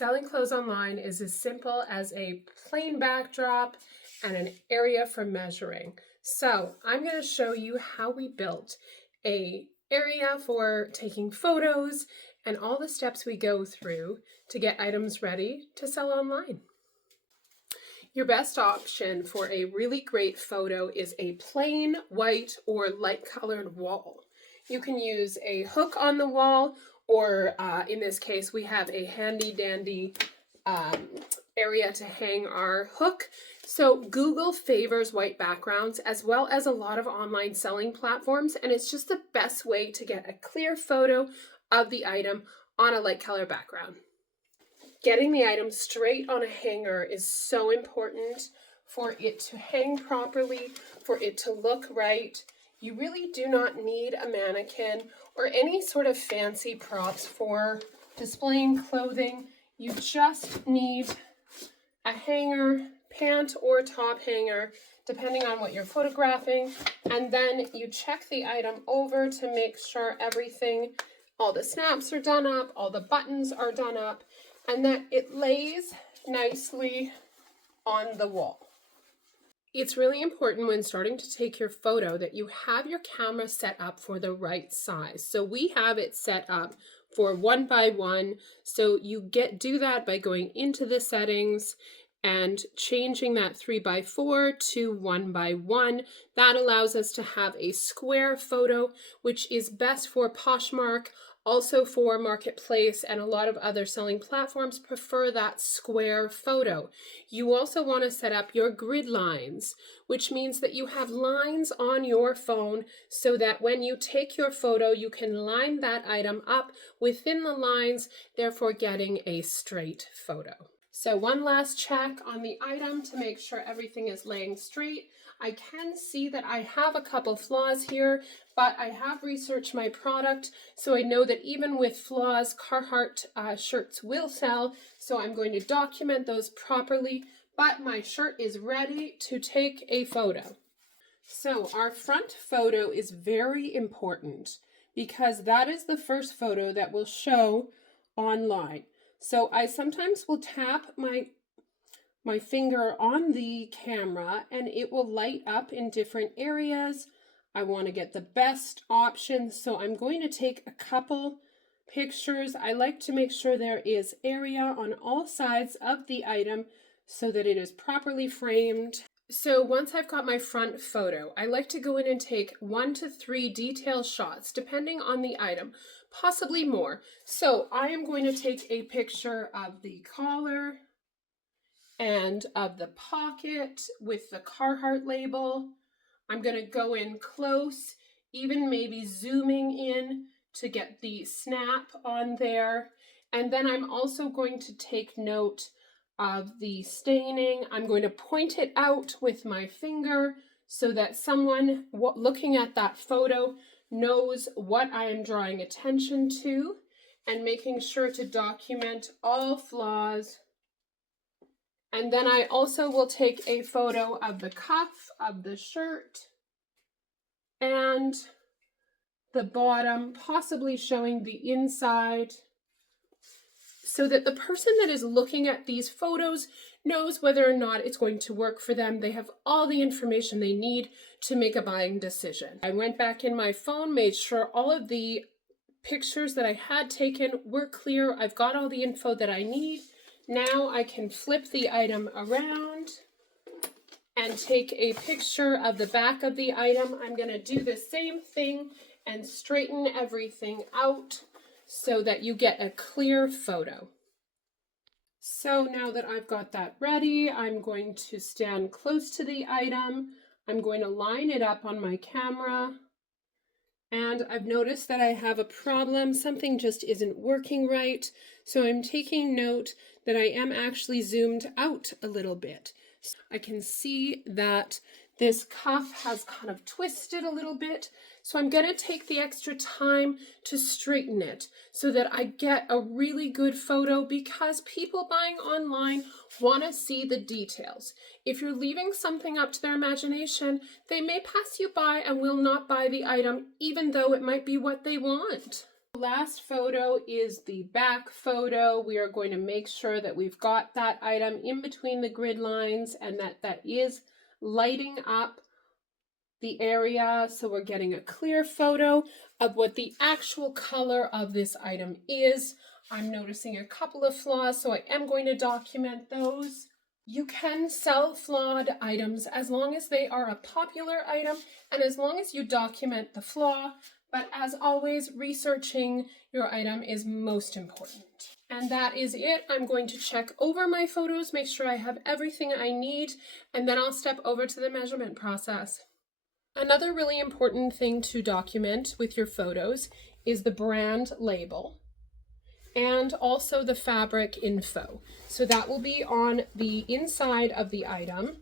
Selling clothes online is as simple as a plain backdrop and an area for measuring. So I'm going to show you how we built a area for taking photos and all the steps we go through to get items ready to sell online. Your best option for a really great photo is a plain white or light colored wall. You can use a hook on the wall, or in this case, we have a handy dandy area to hang our hook. So Google favors white backgrounds as well as a lot of online selling platforms, and it's just the best way to get a clear photo of the item on a light color background. Getting the item straight on a hanger is so important for it to hang properly, for it to look right. You really do not need a mannequin or any sort of fancy props for displaying clothing. You just need a hanger, pant or top hanger, depending on what you're photographing. And then you check the item over to make sure everything, all the snaps are done up, all the buttons are done up, and that it lays nicely on the wall. It's really important when starting to take your photo that you have your camera set up for the right size. So we have it set up for 1:1. So you do that by going into the settings and changing that 3:4 to 1:1. That allows us to have a square photo, which is best for Poshmark. Also for Marketplace and a lot of other selling platforms prefer that square photo. You also want to set up your grid lines, which means that you have lines on your phone so that when you take your photo, you can line that item up within the lines, therefore getting a straight photo. So one last check on the item to make sure everything is laying straight. I can see that I have a couple flaws here, but I have researched my product, so I know that even with flaws, Carhartt shirts will sell, so I'm going to document those properly, but my shirt is ready to take a photo. So our front photo is very important because that is the first photo that will show online. So I sometimes will tap my finger on the camera and it will light up in different areas. I want to get the best option, so I'm going to take a couple pictures. I like to make sure there is area on all sides of the item so that it is properly framed. So once I've got my front photo, I like to go in and take 1 to 3 detail shots depending on the item, possibly more. So I am going to take a picture of the collar and of the pocket with the Carhartt label. I'm going to go in close, even maybe zooming in to get the snap on there. And then I'm also going to take note of the staining. I'm going to point it out with my finger so that someone looking at that photo knows what I am drawing attention to, and making sure to document all flaws. And then I also will take a photo of the cuff of the shirt and the bottom, possibly showing the inside, so that the person that is looking at these photos knows whether or not it's going to work for them. They have all the information they need to make a buying decision. I went back in my phone, made sure all of the pictures that I had taken were clear. I've got all the info that I need. Now I can flip the item around and take a picture of the back of the item. I'm going to do the same thing and straighten everything out so that you get a clear photo. So now that I've got that ready, I'm going to stand close to the item. I'm going to line it up on my camera. And I've noticed that I have a problem. Something just isn't working right. So I'm taking note that I am actually zoomed out a little bit. I can see that this cuff has kind of twisted a little bit. So I'm going to take the extra time to straighten it so that I get a really good photo, because people buying online want to see the details. If you're leaving something up to their imagination, they may pass you by and will not buy the item, even though it might be what they want. Last photo is the back photo. We are going to make sure that we've got that item in between the grid lines and that is lighting up the area, so we're getting a clear photo of what the actual color of this item is. I'm noticing a couple of flaws, so I am going to document those. You can sell flawed items as long as they are a popular item and as long as you document the flaw, but as always, researching your item is most important. And that is it. I'm going to check over my photos, make sure I have everything I need, and then I'll step over to the measurement process. Another really important thing to document with your photos is the brand label and also the fabric info. So that will be on the inside of the item,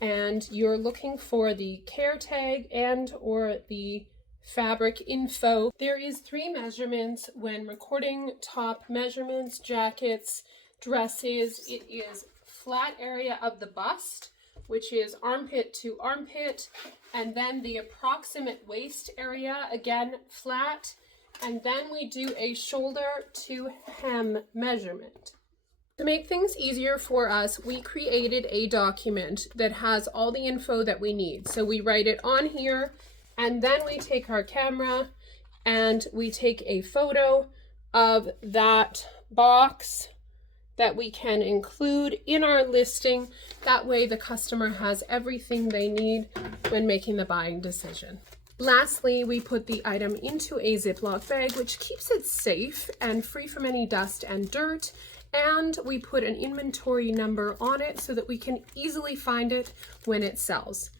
and you're looking for the care tag and or the fabric info. There is 3 measurements when recording top measurements, jackets, dresses. It is flat area of the bust, which is armpit to armpit, and then the approximate waist area, again flat, and then we do a shoulder to hem measurement. To make things easier for us, we created a document that has all the info that we need. So we write it on here, and then we take our camera and we take a photo of that box that we can include in our listing. That way the customer has everything they need when making the buying decision. Lastly, we put the item into a Ziploc bag, which keeps it safe and free from any dust and dirt. And we put an inventory number on it so that we can easily find it when it sells.